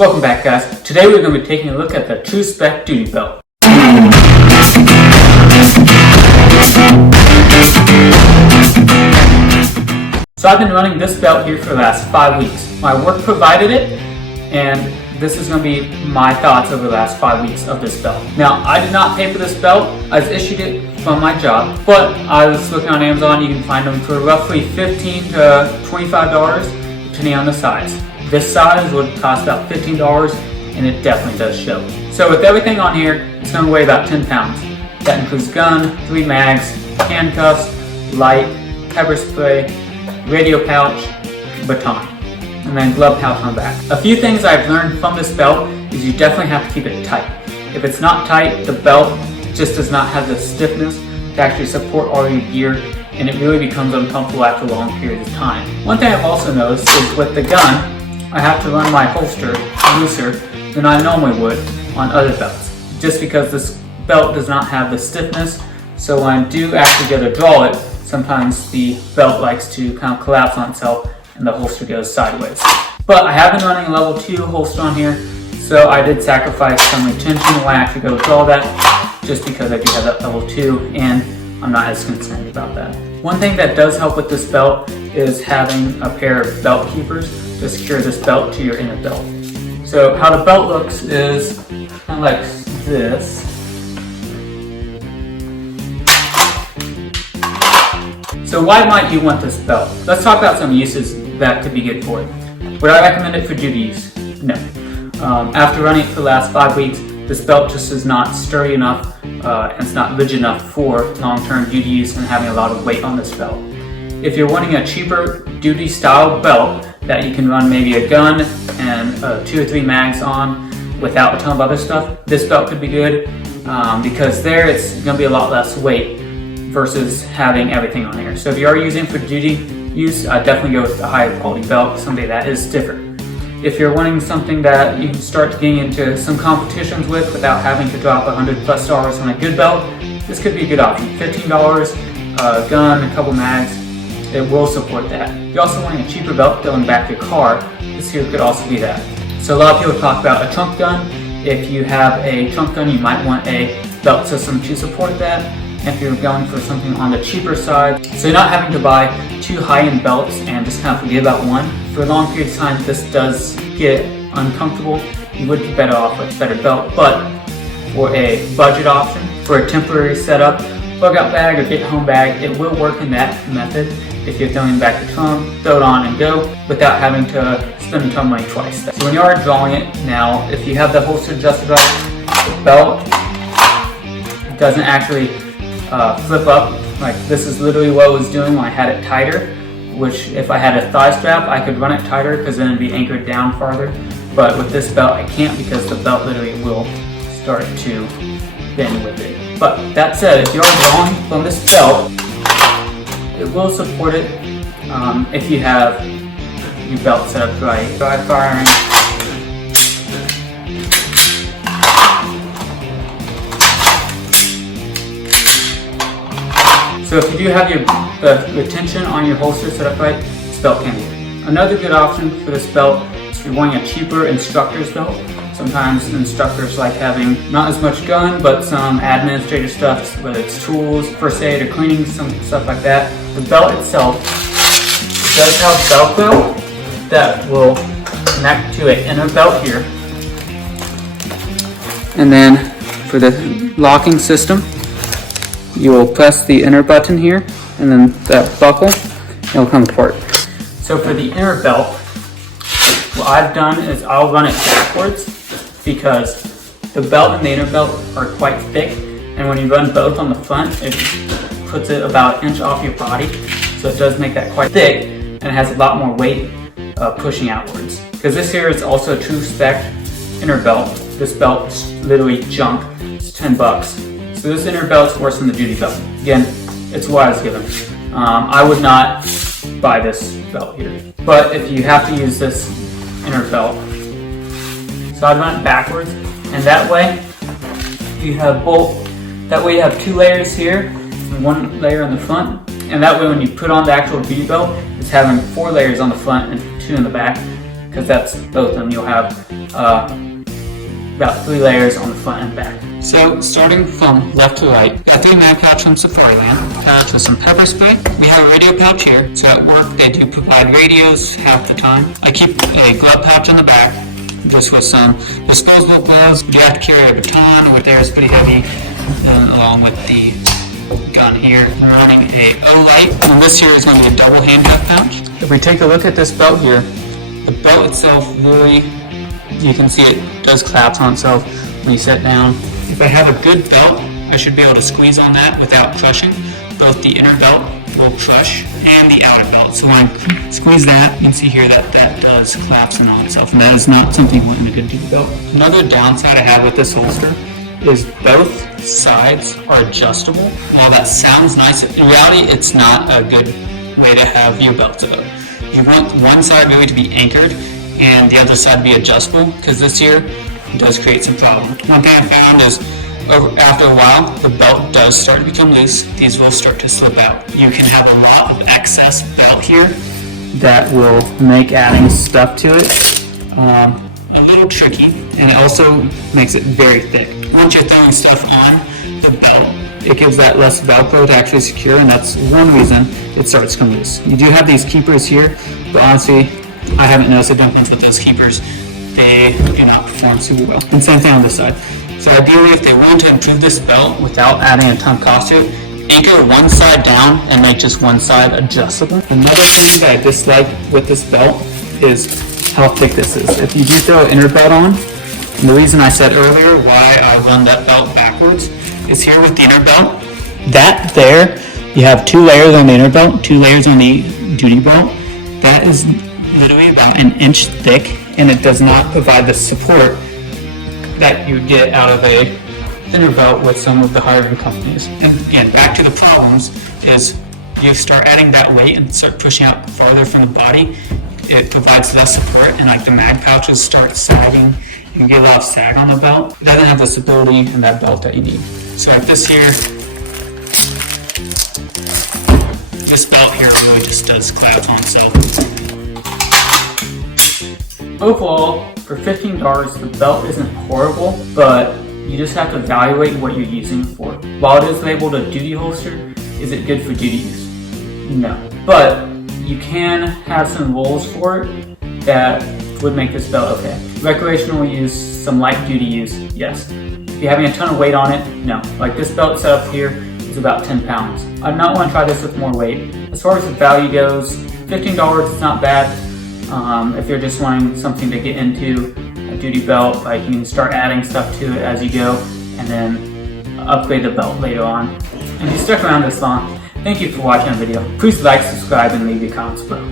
Welcome back, guys. Today we're going to be taking a look at the Tru-Spec duty belt. So I've been running this belt here for the last 5 weeks. My work provided it, and this is going to be my thoughts over the last 5 weeks of this belt. Now, I did not pay for this belt. I was issued it from my job, but I was looking on Amazon. You can find them for roughly $15 to $25, depending on the size. This size would cost about $15, and it definitely does show. So with everything on here, it's going to weigh about 10 pounds. That includes gun, 3 mags, handcuffs, light, pepper spray, radio pouch, baton, and then glove pouch on the back. A few things I've learned from this belt is you definitely have to keep it tight. If it's not tight, the belt just does not have the stiffness to actually support all your gear, and it really becomes uncomfortable after long periods of time. One thing I've also noticed is with the gun, I have to run my holster looser than I normally would on other belts, just because this belt does not have the stiffness. So when I do actually go to draw it, sometimes the belt likes to kind of collapse on itself and the holster goes sideways. But I have been running a level 2 holster on here, so I did sacrifice some retention when I actually go to draw that, just because I do have that level 2 and I'm not as concerned about that. One thing that does help with this belt is having a pair of belt keepers to secure this belt to your inner belt. So how the belt looks is kind of like this. So why might you want this belt? Let's talk about some uses that could be good for it. Would I recommend it for duty use? No. After running it for the last 5 weeks, this belt just is not sturdy enough and it's not rigid enough for long-term duty use and having a lot of weight on this belt. If you're wanting a cheaper duty style belt that you can run maybe a gun and 2 or 3 mags on without a ton of other stuff, this belt could be good because there it's going to be a lot less weight versus having everything on here. So if you are using for duty use, I'd definitely go with a higher quality belt, something that is stiffer. If you're wanting something that you can start getting into some competitions with without having to drop $100+ on a good belt, this could be a good option. $15, a gun, a couple mags, it will support that. If you're also wanting a cheaper belt going back to your car, this here could also be that. So a lot of people talk about a trunk gun. If you have a trunk gun, you might want a belt system to support that. If you're going for something on the cheaper side, so you're not having to buy 2 high-end belts and just kind of forget about one. For a long period of time, this does get uncomfortable. You would be better off with a better belt, but for a budget option, for a temporary setup, bug out bag or get home bag, it will work in that method. If you're throwing back the trunk, throw it on and go without having to spend a ton of money twice. So when you are drawing it, now if you have the holster adjusted right, the belt doesn't actually flip up. Like this is literally what I was doing when I had it tighter, which if I had a thigh strap, I could run it tighter because then it'd be anchored down farther. But with this belt, I can't because the belt literally will start to bend with it. But that said, if you're drawing from this belt, it will support it if you have your belt set up right. Dry firing. So if you do have the retention on your holster set up right, this belt can be. Another good option for this belt is if you're wanting a cheaper instructor's belt. Sometimes instructors like having not as much gun, but some administrative stuff, whether it's tools, first aid, or cleaning, some stuff like that. The belt itself does have Velcro that will connect to an inner belt here. And then for the locking system, you will press the inner button here, and then that buckle, it will come apart. So for the inner belt, what I've done is I'll run it backwards because the belt and the inner belt are quite thick, and when you run both on the front, it puts it about an inch off your body, so it does make that quite thick, and it has a lot more weight pushing outwards. Because this here is also a Tru-Spec inner belt. This belt's literally junk. It's $10. So this inner belt's worse than the duty belt. Again, it's what I was given. I would not buy this belt here. But if you have to use this inner belt, so I'd run it backwards, and that way you have both. That way you have 2 layers here, and 1 layer in the front, and that way when you put on the actual duty belt, it's having 4 layers on the front and 2 in the back. because that's both of them. You'll have about 3 layers on the front and back. So starting from left to right, got 3 mag pouch from Safariland, pouch with some pepper spray. We have a radio pouch here, so at work they do provide radios half the time. I keep a glove pouch in the back, just with some disposable gloves. You have to carry a baton, which there is pretty heavy, and along with the gun here. I'm running a O-Light, and this here is going to be a double handcuff pouch. If we take a look at this belt here, the belt itself really, you can see it does collapse on itself when you sit down. If I have a good belt, I should be able to squeeze on that without crushing. Both the inner belt will crush and the outer belt. So when I squeeze that, you can see here that that does collapse in on itself, and that is not something you want in a good duty belt. Another downside I have with this holster is both sides are adjustable. While that sounds nice, in reality it's not a good way to have your belt up. You want one side really to be anchored and the other side be adjustable, because this here does create some problems. One thing I found is after a while the belt does start to become loose. These will start to slip out. You can have a lot of excess belt here that will make adding stuff to it a little tricky, and it also makes it very thick. Once you're throwing stuff on the belt, it gives that less Velcro to actually secure, and that's one reason it starts to come loose. You do have these keepers here, but honestly, I haven't noticed a difference with those keepers. They do not perform super well. And same thing on this side. So ideally, if they want to improve this belt without adding a ton of cost to it, anchor one side down and make just one side adjustable. Another thing that I dislike with this belt is how thick this is. If you do throw an inner belt on, and the reason I said earlier why I run that belt backwards is here with the inner belt, that there, you have 2 layers on the inner belt, 2 layers on the duty belt. That is literally about an inch thick, and it does not provide the support that you get out of a thinner belt with some of the higher end companies. And again, back to the problems is you start adding that weight and start pushing out farther from the body, it provides less support, and like the mag pouches start sagging. You get a lot of sag on the belt. It doesn't have the stability in that belt that you need. So like this here, this belt here really just does collapse on itself. Overall, for $15, the belt isn't horrible, but you just have to evaluate what you're using it for. While it is labeled a duty holster, is it good for duty use? No. But you can have some rules for it that would make this belt okay. Recreational use, some light duty use, yes. If you're having a ton of weight on it, no. Like this belt setup here is about 10 pounds. I'd not want to try this with more weight. As far as the value goes, $15 is not bad. If you're just wanting something to get into a duty belt, like you can start adding stuff to it as you go and then upgrade the belt later on. And if you stuck around this long, thank you for watching the video. Please like, subscribe, and leave your comments below.